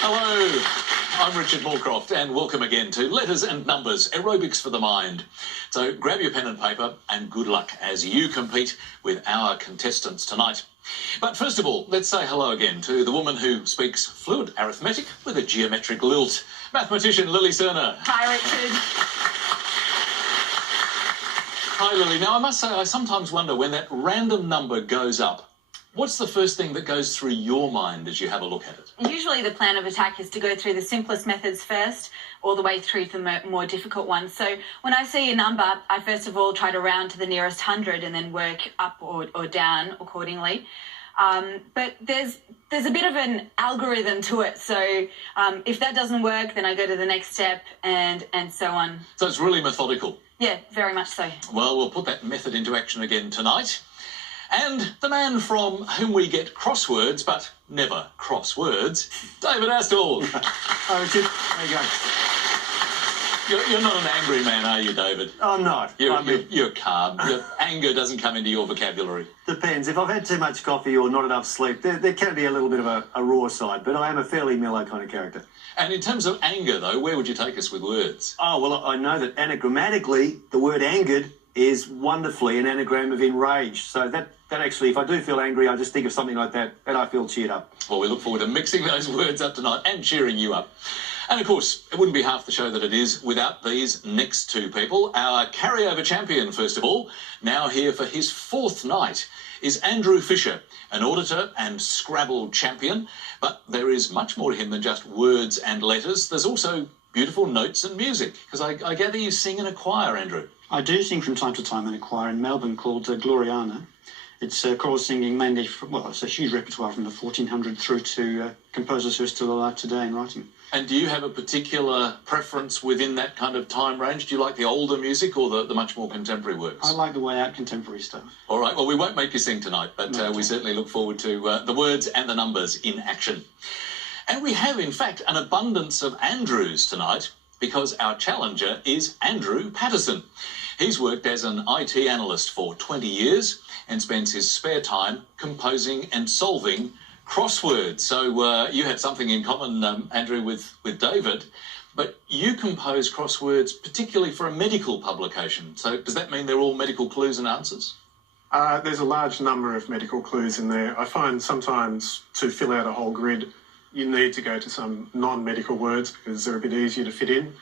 Hello, I'm Richard Morecroft and welcome again to Letters and Numbers, Aerobics for the Mind. So grab your pen and paper and good luck as you compete with our contestants tonight. But first of all, let's say hello again to the woman who speaks fluent arithmetic with a geometric lilt, mathematician Lily Serna. Hi, Richard. Hi, Lily. Now, I must say, I sometimes wonder when that random number goes up, what's the first thing that goes through your mind as you have a look at it? Usually the plan of attack is to go through the simplest methods first, all the way through to the more difficult ones. So when I see a number, I first of all try to round to the nearest 100 and then work up or down accordingly. But there's a bit of an algorithm to it. So if that doesn't work, then I go to the next step and so on. So it's really methodical. Yeah, very much so. Well, we'll put that method into action again tonight. And the man from whom we get crosswords, but never crosswords, David Astle. Hi, Richard. How you going? You're not an angry man, are you, David? I'm not. You're calm. Your anger doesn't come into your vocabulary. Depends. If I've had too much coffee or not enough sleep, there can be a little bit of a raw side, but I am a fairly mellow kind of character. And in terms of anger, though, where would you take us with words? Oh, well, I know that anagrammatically, the word angered is wonderfully an anagram of enraged. So that actually, if I do feel angry, I just think of something like that and I feel cheered up. Well, we look forward to mixing those words up tonight and cheering you up. And of course, it wouldn't be half the show that it is without these next two people. Our carryover champion, first of all, now here for his fourth night, is Andrew Fisher, an auditor and Scrabble champion. But there is much more to him than just words and letters. There's also beautiful notes and music, because I gather you sing in a choir, Andrew. I do sing from time to time in a choir in Melbourne called Gloriana. It's choral singing mainly from, well, it's a huge repertoire from the 1400 through to composers who are still alive today and writing. And do you have a particular preference within that kind of time range? Do you like the older music or the much more contemporary works? I like the way out contemporary stuff. All right, well, we won't make you sing tonight, but we certainly look forward to the words and the numbers in action. And we have, in fact, an abundance of Andrews tonight because our challenger is Andrew Patterson. He's worked as an IT analyst for 20 years and spends his spare time composing and solving crosswords. So you have something in common, Andrew, with David, but you compose crosswords particularly for a medical publication. So does that mean they're all medical clues and answers? There's a large number of medical clues in there. I find sometimes to fill out a whole grid, you need to go to some non-medical words because they're a bit easier to fit in,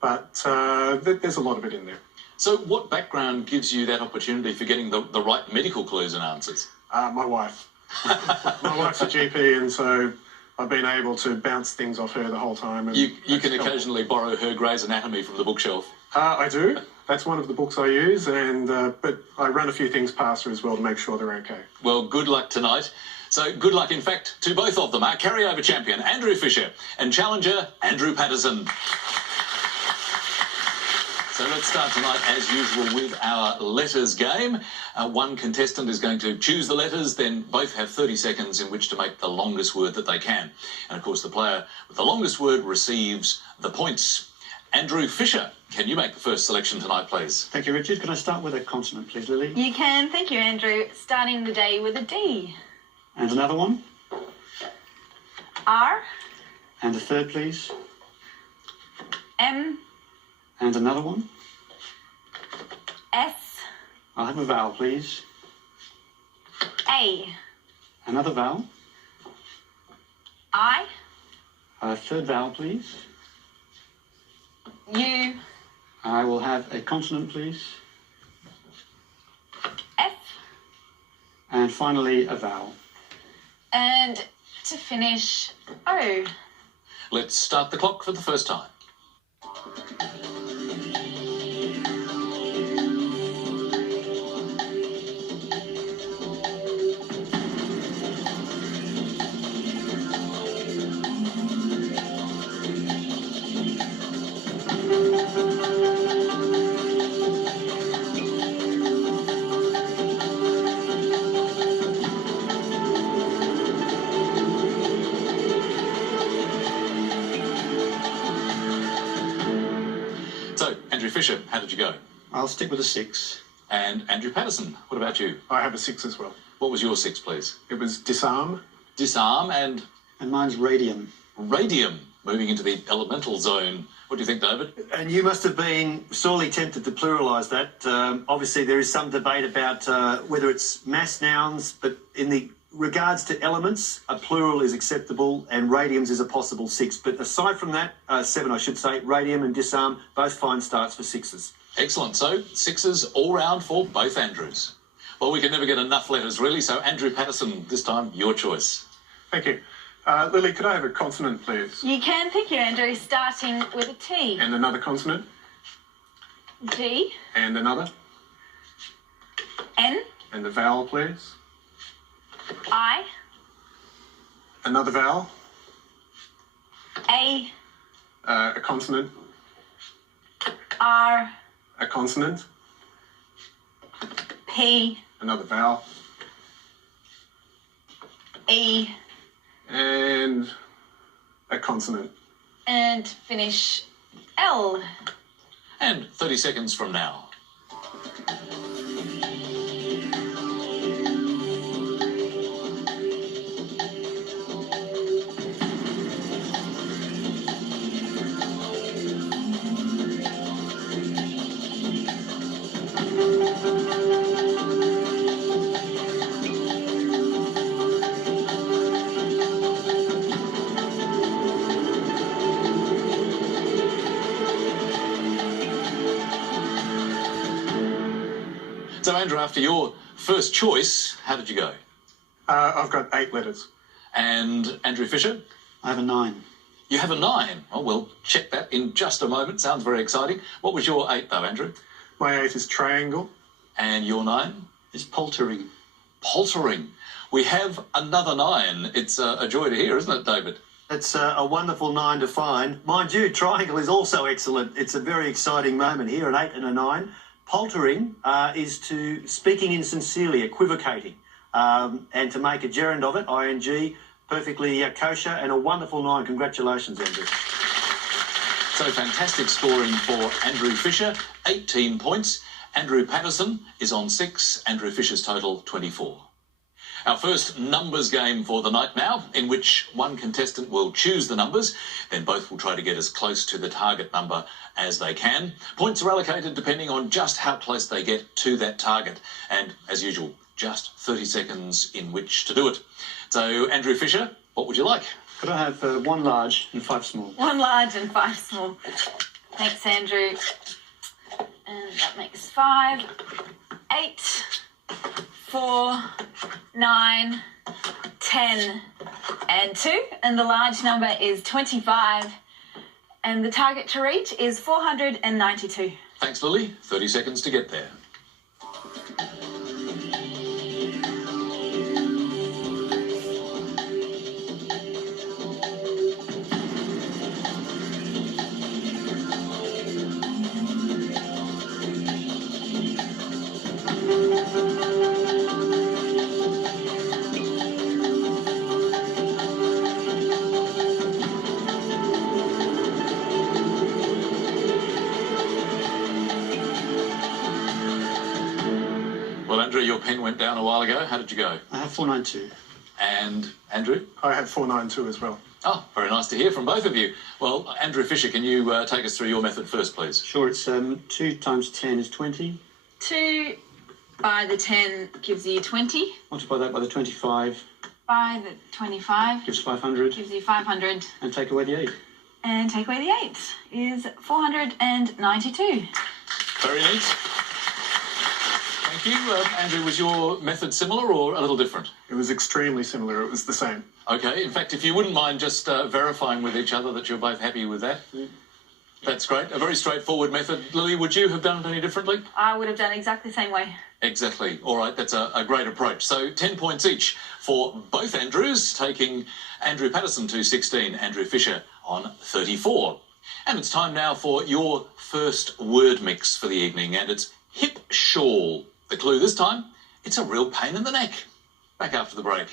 but there's a lot of it in there. So what background gives you that opportunity for getting the right medical clues and answers? My wife. My wife's a GP, and so I've been able to bounce things off her the whole time. And you can occasionally borrow her Grey's Anatomy from the bookshelf. I do. That's one of the books I use, and but I run a few things past her as well to make sure they're okay. Well, good luck tonight. So good luck, in fact, to both of them. Our carryover champion, Andrew Fisher, and challenger, Andrew Patterson. So let's start tonight, as usual, with our letters game. One contestant is going to choose the letters, then both have 30 seconds in which to make the longest word that they can. And, of course, the player with the longest word receives the points. Andrew Fisher, can you make the first selection tonight, please? Thank you, Richard. Can I start with a consonant, please, Lily? You can. Thank you, Andrew. Starting the day with a D. And another one? R. And a third, please? M. And another one? S. I'll have a vowel, please. A. Another vowel? I. A third vowel, please. U. I will have a consonant, please. F. And finally, a vowel. And to finish, O. Let's start the clock for the first time. Andrew Fisher, how did you go? I'll stick with a 6. And Andrew Patterson, what about you? I have a 6 as well. What was your 6, please? It was disarm. Disarm and mine's radium. radium, moving into the elemental zone. What do you think, David? And you must have been sorely tempted to pluralise that. Obviously, there is some debate about whether it's mass nouns, but in the regards to elements, a plural is acceptable and radiums is a possible 6. But aside from that, 7 I should say, radium and disarm, both fine starts for 6s. Excellent. So 6s all round for both Andrews. Well, we can never get enough letters, really. So Andrew Patterson, this time, your choice. Thank you. Lily, could I have a consonant, please? You can, thank you, Andrew, starting with a T. And another consonant? G. And another? N. And the vowel, please? I. Another vowel? A. A consonant? R. A consonant? P. Another vowel? E. And a consonant. And finish L. And 30 seconds from now. So, Andrew, after your first choice, how did you go? I've got 8 letters. And Andrew Fisher? I have a 9. You have a 9. Oh, we'll check that in just a moment. Sounds very exciting. What was your 8, though, Andrew? My 8 is triangle. And your 9? It's paltering. Paltering. We have another 9. It's a joy to hear, isn't it, David? It's a wonderful 9 to find. Mind you, triangle is also excellent. It's a very exciting moment here, an 8 and a 9. Paltering is to speaking insincerely, equivocating, and to make a gerund of it, ing, perfectly kosher, and a wonderful 9. Congratulations, Andrew. So fantastic scoring for Andrew Fisher, 18 points. Andrew Patterson is on 6. Andrew Fisher's total, 24. Our first numbers game for the night now, in which one contestant will choose the numbers, then both will try to get as close to the target number as they can. Points are allocated depending on just how close they get to that target. And, as usual, just 30 seconds in which to do it. So, Andrew Fisher, what would you like? Could I have 1 large and 5 small? 1 large and 5 small. Thanks, Andrew. And that makes 5, 8, 4, 9, 10, and 2. And the large number is 25. And the target to reach is 492. Thanks, Lily. 30 seconds to get there. Well, Andrew, your pen went down a while ago. How did you go? I have 492. And Andrew? I have 492 as well. Oh, very nice to hear from both of you. Well, Andrew Fisher, can you take us through your method first, please? Sure, it's 2 times 10 is 20. 2 by the 10 gives you 20. Multiply that by the 25. By the 25 Gives 500. gives you 500. And take away the 8. And take away the 8 is 492. Very neat. Thank you. Andrew, was your method similar or a little different? It was extremely similar. It was the same. Okay. In fact, if you wouldn't mind just verifying with each other that you're both happy with that. That's great. A very straightforward method. Lily, would you have done it any differently? I would have done exactly the same way. Exactly. All right, that's a great approach. So 10 points each for both Andrews, taking Andrew Patterson to 16, Andrew Fisher on 34. And it's time now for your first word mix for the evening, and it's hip shawl. The clue this time, it's a real pain in the neck. Back after the break.